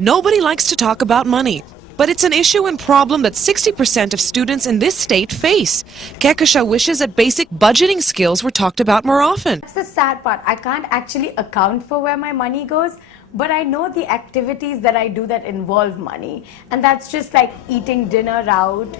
Nobody likes to talk about money, but it's an issue and problem that 60% of students in this state face. Kekasha wishes that basic budgeting skills were talked about more often. That's the sad part. I can't actually account for where my money goes, but I know the activities that I do that involve money. And that's just like eating dinner out,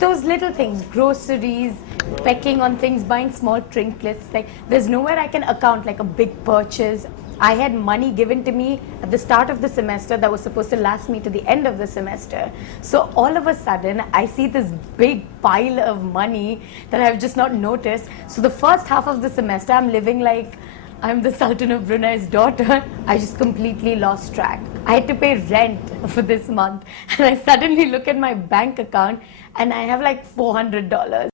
those little things, groceries, pecking on things, buying small trinkets. Like, there's nowhere I can account like a big purchase. I had money given to me at the start of the semester that was supposed to last me to the end of the semester. So all of a sudden, I see this big pile of money that I've just not noticed. So the first half of the semester, I'm living like I'm the Sultan of Brunei's daughter. I just completely lost track. I had to pay rent for this month. And I suddenly look at my bank account and I have like $400.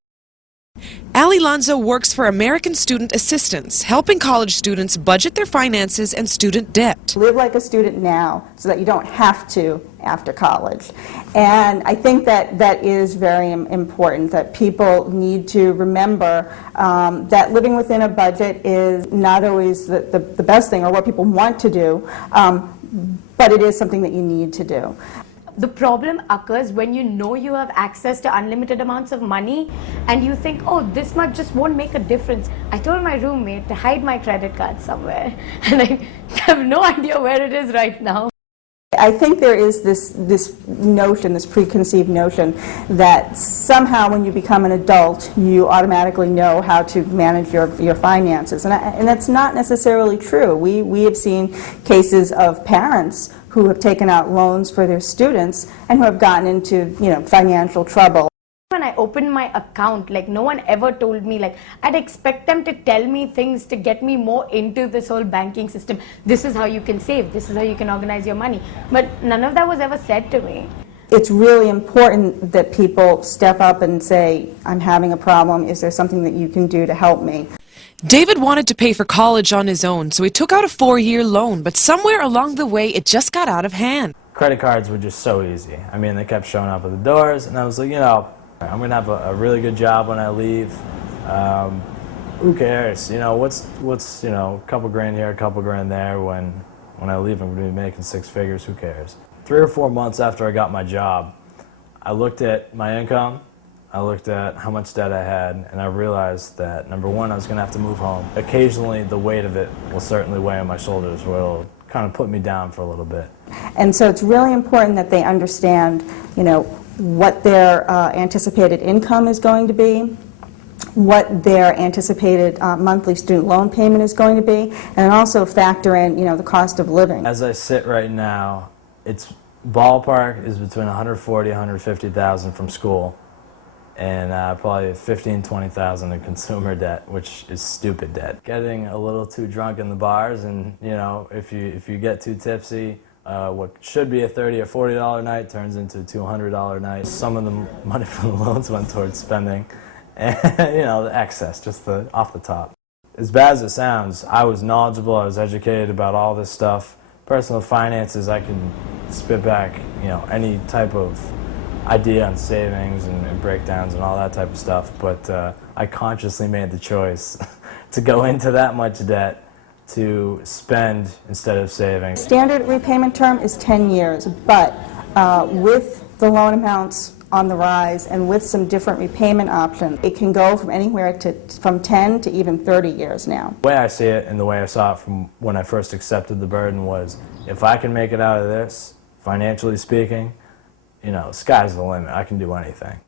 Ali Lanza works for American Student Assistance, helping college students budget their finances and student debt. Live like a student now so that you don't have to after college. And I think that that is very important, that people need to remember that living within a budget is not always the best thing or what people want to do, but it is something that you need to do. The problem occurs when you know you have access to unlimited amounts of money and you think, oh, this much just won't make a difference. I told my roommate to hide my credit card somewhere and I have no idea where it is right now. I think there is this notion, this preconceived notion that somehow when you become an adult you automatically know how to manage your finances, and that's not necessarily true. We have seen cases of parents who have taken out loans for their students and who have gotten into financial trouble. When I opened my account, like, no one ever told me, like, I'd expect them to tell me things to get me more into this whole banking system. This is how you can save, this is how you can organize your money. But none of that was ever said to me. It's really important that people step up and say, I'm having a problem, is there something that you can do to help me? David wanted to pay for college on his own, so he took out a 4-year loan, but somewhere along the way it just got out of hand. Credit cards were just so easy. I mean, they kept showing up at the doors, and I was like, I'm going to have a really good job when I leave. Who cares? What's a couple grand here, a couple grand there. When I leave, I'm going to be making 6 figures. Who cares? 3 or 4 months after I got my job, I looked at my income, I looked at how much debt I had, and I realized that, number one, I was going to have to move home. Occasionally, the weight of it will certainly weigh on my shoulders, where it'll kind of put me down for a little bit. And so it's really important that they understand, what their anticipated income is going to be, what their anticipated monthly student loan payment is going to be, and also factor in, the cost of living. As I sit right now, its ballpark is between $140,000 and $150,000 from school, and probably $15,000-$20,000 in consumer debt, which is stupid debt. Getting a little too drunk in the bars, and if you get too tipsy, what should be a $30 or $40 night turns into a $200 night. Some of the money from the loans went towards spending, and the excess, just off the top. As bad as it sounds, I was knowledgeable, I was educated about all this stuff. Personal finances, I can spit back, any type of idea on savings and breakdowns and all that type of stuff, but I consciously made the choice to go into that much debt to spend instead of saving. Standard repayment term is 10 years, but with the loan amounts on the rise and with some different repayment options, it can go from anywhere from 10 to even 30 years now. The way I see it and the way I saw it from when I first accepted the burden was, if I can make it out of this, financially speaking, sky's the limit. I can do anything.